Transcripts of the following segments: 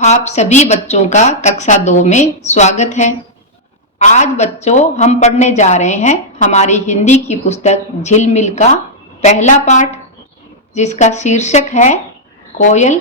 आप सभी बच्चों का कक्षा 2 में स्वागत है। आज बच्चों हम पढ़ने जा रहे हैं हमारी हिंदी की पुस्तक झिलमिल का पहला पाठ, जिसका शीर्षक है कोयल।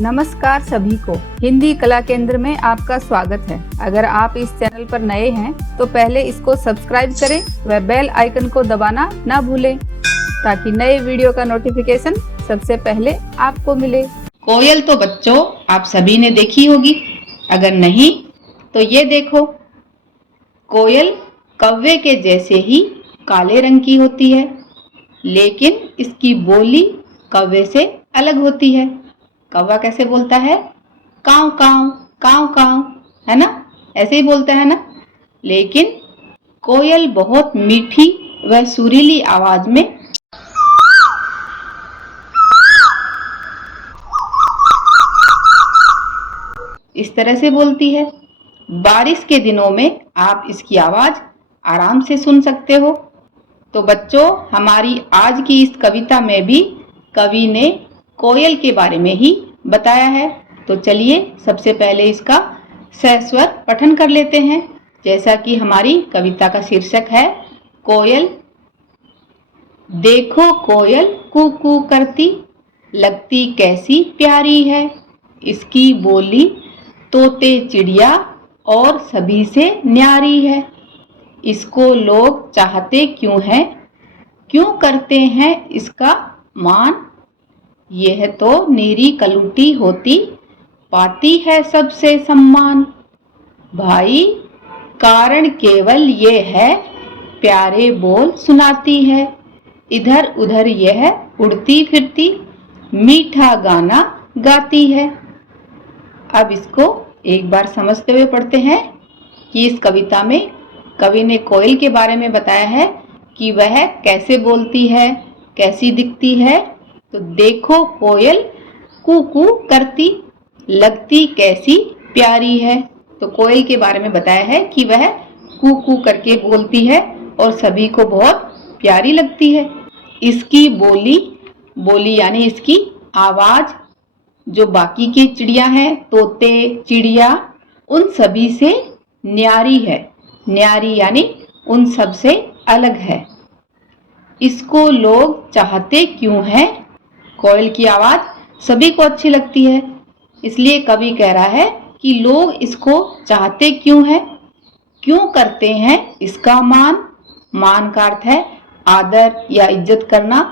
नमस्कार सभी को, हिंदी कला केंद्र में आपका स्वागत है। अगर आप इस चैनल पर नए हैं तो पहले इसको सब्सक्राइब करें व बेल आइकन को दबाना ना भूलें ताकि नए वीडियो का नोटिफिकेशन सबसे पहले आपको मिले। कोयल तो बच्चों आप सभी ने देखी होगी, अगर नहीं तो ये देखो, कोयल कौवे के जैसे ही काले रंग की होती है, लेकिन इसकी बोली कौवे से अलग होती है। कौवा कैसे बोलता है? काव काव काव काव, है ना? ऐसे ही बोलता है ना। लेकिन कोयल बहुत मीठी व सुरीली आवाज में इस तरह से बोलती है। बारिश के दिनों में आप इसकी आवाज आराम से सुन सकते हो। तो बच्चों, हमारी आज की इस कविता में भी कवि ने कोयल के बारे में ही बताया है। तो चलिए सबसे पहले इसका सस्वर पठन कर लेते हैं, जैसा कि हमारी कविता का शीर्षक है कोयल। देखो कोयल कू कू करती, लगती कैसी प्यारी है। इसकी बोली तोते चिड़िया और सभी से न्यारी है। इसको लोग चाहते क्यों हैं, क्यों करते हैं इसका मान। यह तो नीरी कलूटी होती, पाती है सबसे सम्मान। भाई कारण केवल ये है, प्यारे बोल सुनाती है। इधर उधर यह उड़ती फिरती, मीठा गाना गाती है। अब इसको एक बार समझते हुए पढ़ते हैं कि इस कविता में कवि ने कोयल के बारे में बताया है कि वह कैसे बोलती है, कैसी दिखती है। तो देखो कोयल कू कू करती, लगती कैसी प्यारी है। तो कोयल के बारे में बताया है कि वह कू कू करके बोलती है और सभी को बहुत प्यारी लगती है। इसकी बोली यानी इसकी आवाज जो बाकी की चिड़िया हैं, तोते चिड़िया, उन सभी से न्यारी है। न्यारी यानी उन सब से अलग है। इसको लोग चाहते क्यों हैं? कोयल की आवाज सभी को अच्छी लगती है, इसलिए कवि कह रहा है कि लोग इसको चाहते क्यों हैं, क्यों करते हैं इसका मान। मान का अर्थ है आदर या इज्जत करना।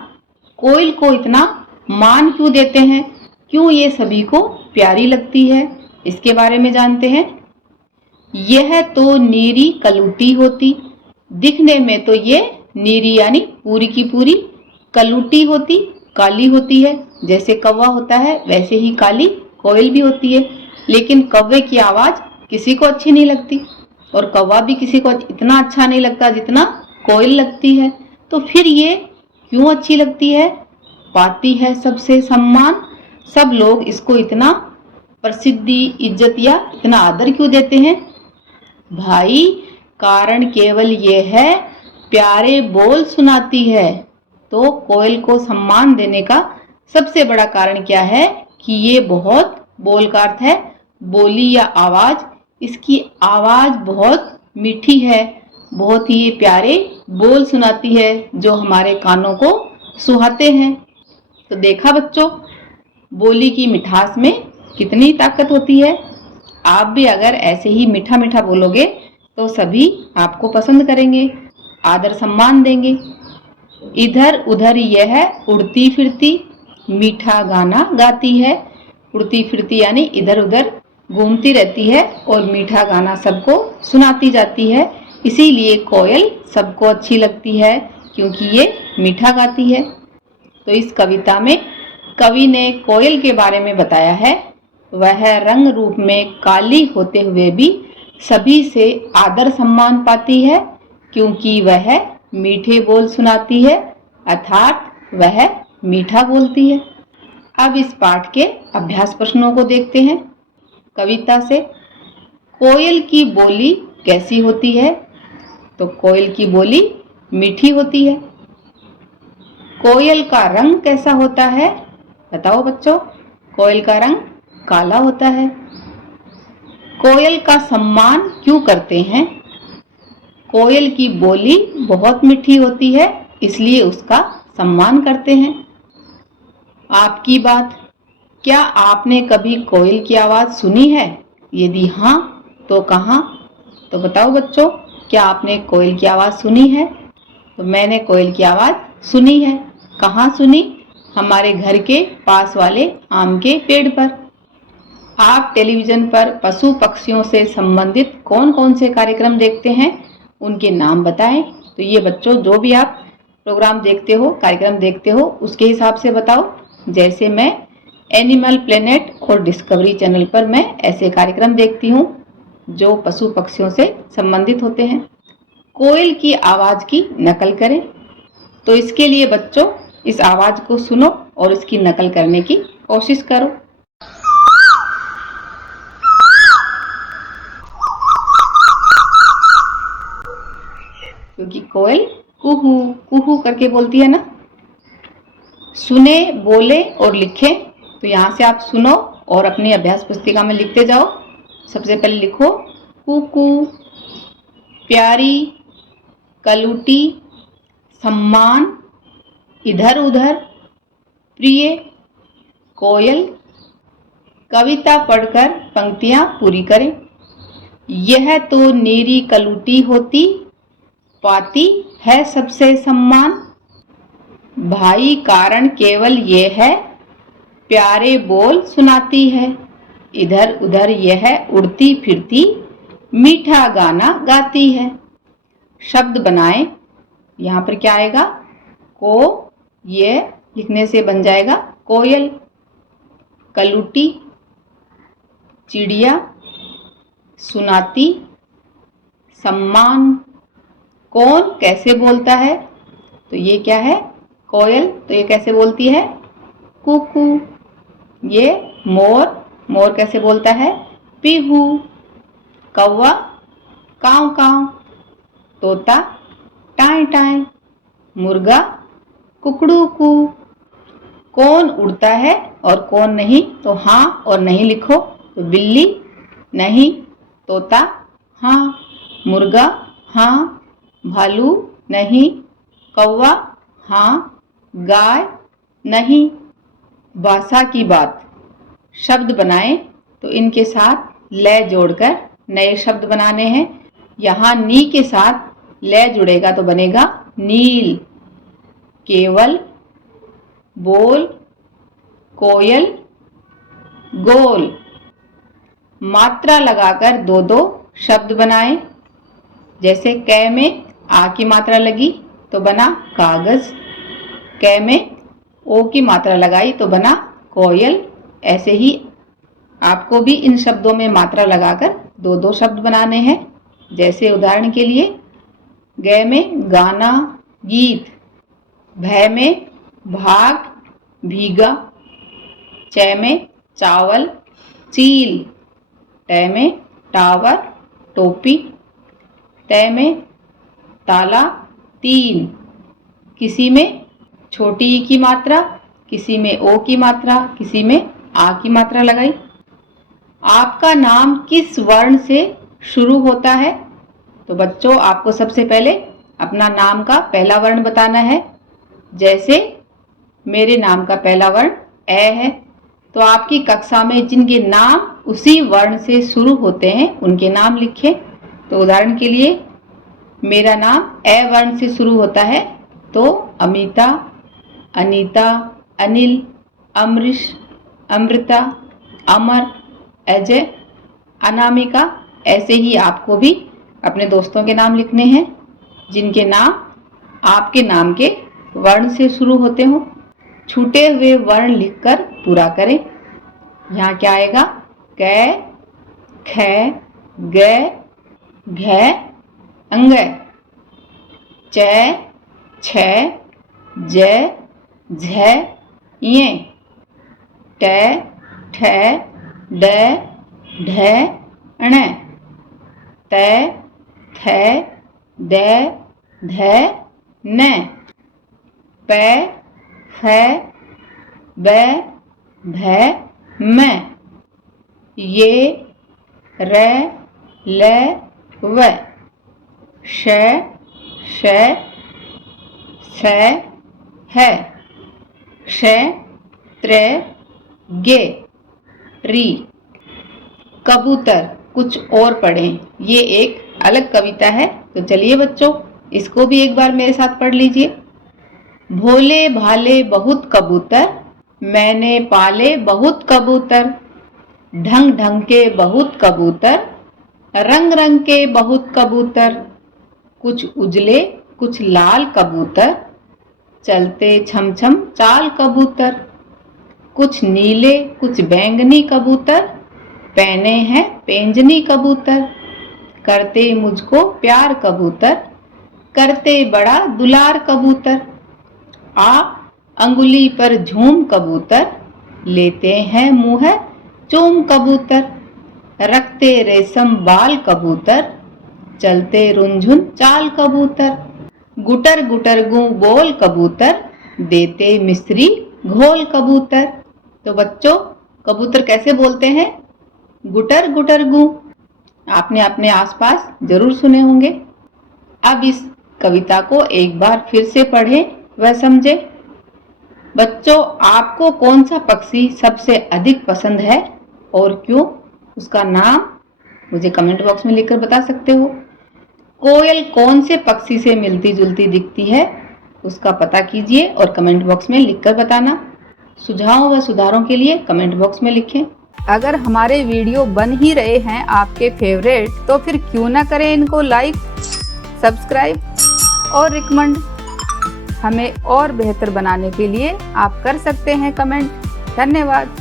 कोयल को इतना मान क्यों देते हैं, क्यों ये सभी को प्यारी लगती है, इसके बारे में जानते हैं। यह तो नीरी कलूटी होती, दिखने में तो ये नीरी यानी पूरी की पूरी, कलूटी होती काली होती है। जैसे कौवा होता है वैसे ही काली कोयल भी होती है। लेकिन कौवे की आवाज किसी को अच्छी नहीं लगती और कौवा भी किसी को इतना अच्छा नहीं लगता जितना कोयल लगती है। तो फिर ये क्यों अच्छी लगती है? पाती है सबसे सम्मान। सब लोग इसको इतना प्रसिद्धि, इज्जत या इतना आदर क्यों देते हैं? भाई कारण केवल ये है, प्यारे बोल सुनाती है। तो कोयल को सम्मान देने का सबसे बड़ा कारण क्या है कि ये बहुत, बोल का अर्थ है बोली या आवाज, इसकी आवाज बहुत मीठी है, बहुत ही प्यारे बोल सुनाती है जो हमारे कानों को सुहाते हैं। तो देखा बच्चों, बोली की मिठास में कितनी ताकत होती है। आप भी अगर ऐसे ही मीठा मीठा बोलोगे तो सभी आपको पसंद करेंगे, आदर सम्मान देंगे। इधर उधर यह उड़ती फिरती, मीठा गाना गाती है। उड़ती फिरती यानी इधर उधर घूमती रहती है और मीठा गाना सबको सुनाती जाती है। इसीलिए कोयल सबको अच्छी लगती है क्योंकि ये मीठा गाती है। तो इस कविता में कवि ने कोयल के बारे में बताया है, वह रंग रूप में काली होते हुए भी सभी से आदर सम्मान पाती है क्योंकि वह मीठे बोल सुनाती है, अर्थात वह मीठा बोलती है। अब इस पाठ के अभ्यास प्रश्नों को देखते हैं। कविता से कोयल की बोली कैसी होती है? तो कोयल की बोली मीठी होती है। कोयल का रंग कैसा होता है? बताओ बच्चों। कोयल का रंग काला होता है। कोयल का सम्मान क्यों करते हैं? कोयल की बोली बहुत मीठी होती है, इसलिए उसका सम्मान करते हैं। आपकी बात, क्या आपने कभी कोयल की आवाज सुनी है? यदि हाँ, तो कहाँ? तो बताओ बच्चों, क्या आपने कोयल की आवाज सुनी है? तो मैंने कोयल की आवाज सुनी है। कहाँ सुनी? हमारे घर के पास वाले आम के पेड़ पर। आप टेलीविजन पर पशु पक्षियों से संबंधित कौन कौन से कार्यक्रम देखते हैं? उनके नाम बताएं। तो ये बच्चों, जो भी आप प्रोग्राम देखते हो, कार्यक्रम देखते हो, उसके हिसाब से बताओ। जैसे मैं एनिमल प्लेनेट और डिस्कवरी चैनल पर मैं ऐसे कार्यक्रम देखती हूँ जो पशु पक्षियों से संबंधित होते हैं। कोयल की आवाज की नकल करें। तो इसके लिए बच्चों, इस आवाज को सुनो और इसकी नकल करने की कोशिश करो। क्योंकि कोयल कुहू कुहू करके बोलती है ना। सुने, बोले और लिखें। तो यहाँ से आप सुनो और अपनी अभ्यास पुस्तिका में लिखते जाओ। सबसे पहले लिखो कुकू, प्यारी, कलूटी, सम्मान, इधर उधर, प्रिय, कोयल। कविता पढ़कर पंक्तियां पूरी करें। यह तो नीरी कलूटी होती, पाती है सबसे सम्मान। भाई कारण केवल ये है, प्यारे बोल सुनाती है। इधर उधर यह उड़ती फिरती, मीठा गाना गाती है। शब्द बनाएं। यहाँ पर क्या आएगा? को, ये लिखने से बन जाएगा कोयल। कलूटी, चिड़िया, सुनाती, सम्मान। कौन कैसे बोलता है? तो ये क्या है? कोयल। तो ये कैसे बोलती है? कुकू। ये मोर, मोर कैसे बोलता है? पीहू। कौवा, काव काव। तोता, टाय टाय। मुर्गा, कुकड़ू कू। कौन उड़ता है और कौन नहीं? तो हाँ और नहीं लिखो। तो बिल्ली, नहीं। तोता, हाँ। मुर्गा, हाँ। भालू, नहीं। कौवा, हाँ। गाय, नहीं। भाषा की बात। शब्द बनाएं। तो इनके साथ लय जोड़कर नए शब्द बनाने हैं। यहाँ नी के साथ लय जुड़ेगा तो बनेगा नील। केवल, बोल, कोयल, गोल। मात्रा लगाकर दो दो शब्द बनाएं। जैसे कै में आ की मात्रा लगी तो बना कागज। कै में ओ की मात्रा लगाई तो बना कोयल। ऐसे ही आपको भी इन शब्दों में मात्रा लगाकर दो दो शब्द बनाने हैं। जैसे उदाहरण के लिए, गै में गाना, गीत। भय में भाग, भीगा। चै में चावल, चील। टै में टावर, टोपी। तै में ताला, तीन। किसी में छोटी ई की मात्रा, किसी में ओ की मात्रा, किसी में आ की मात्रा लगाई। आपका नाम किस वर्ण से शुरू होता है? तो बच्चों, आपको सबसे पहले अपना नाम का पहला वर्ण बताना है। जैसे मेरे नाम का पहला वर्ण ए है, तो आपकी कक्षा में जिनके नाम उसी वर्ण से शुरू होते हैं उनके नाम लिखें। तो उदाहरण के लिए, मेरा नाम ए वर्ण से शुरू होता है तो अमिता, अनीता, अनिल, अमरीश, अमृता, अमर, अजय, अनामिका। ऐसे ही आपको भी अपने दोस्तों के नाम लिखने हैं जिनके नाम आपके नाम के वर्ण से शुरू होते हों। छूटे हुए वर्ण लिखकर पूरा करें। यहाँ क्या आएगा? कै, खे, गे, घे, अंगै। चै, छै, जै, झै, ये। टै, ठै, डै, ढै, णै। तै, थै, दै, धै, नै। पै, फै, बै, भै, मैं। ये, र ल व श श स है श त्र गे री। कबूतर कुछ और पढ़ें। ये एक अलग कविता है, तो चलिए बच्चों इसको भी एक बार मेरे साथ पढ़ लीजिए। भोले भाले बहुत कबूतर, मैंने पाले बहुत कबूतर, ढंग ढंग के बहुत कबूतर, रंग रंग के बहुत कबूतर, कुछ उजले कुछ लाल कबूतर, चलते छम छम चाल कबूतर, कुछ नीले कुछ बैंगनी कबूतर, पहने हैं पेंजनी कबूतर, करते मुझको प्यार कबूतर, करते बड़ा दुलार कबूतर, आ अंगुली पर झूम कबूतर, लेते हैं मुँह चूम कबूतर, रखते रेशम बाल कबूतर, चलते रुंझुन चाल कबूतर, गुटर गुटर गूं बोल कबूतर, देते मिश्री घोल कबूतर। तो बच्चों कबूतर कैसे बोलते हैं? गुटर गुटर गूं। आपने अपने आसपास जरूर सुने होंगे। अब इस कविता को एक बार फिर से पढ़ें व समझें। बच्चों आपको कौन सा पक्षी सबसे अधिक पसंद है और क्यों? उसका नाम मुझे कमेंट बॉक्स में लिखकर बता सकते हो। कोयल कौन से पक्षी से मिलती जुलती दिखती है? उसका पता कीजिए और कमेंट बॉक्स में लिखकर बताना। सुझावों व सुधारों के लिए कमेंट बॉक्स में लिखें। अगर हमारे वीडियो बन ही रहे हैं आपके फेवरेट, तो फिर क्यों ना करें इनको लाइक, सब्सक्राइब और रिकमेंड। हमें और बेहतर बनाने के लिए आप कर सकते हैं कमेंट। धन्यवाद।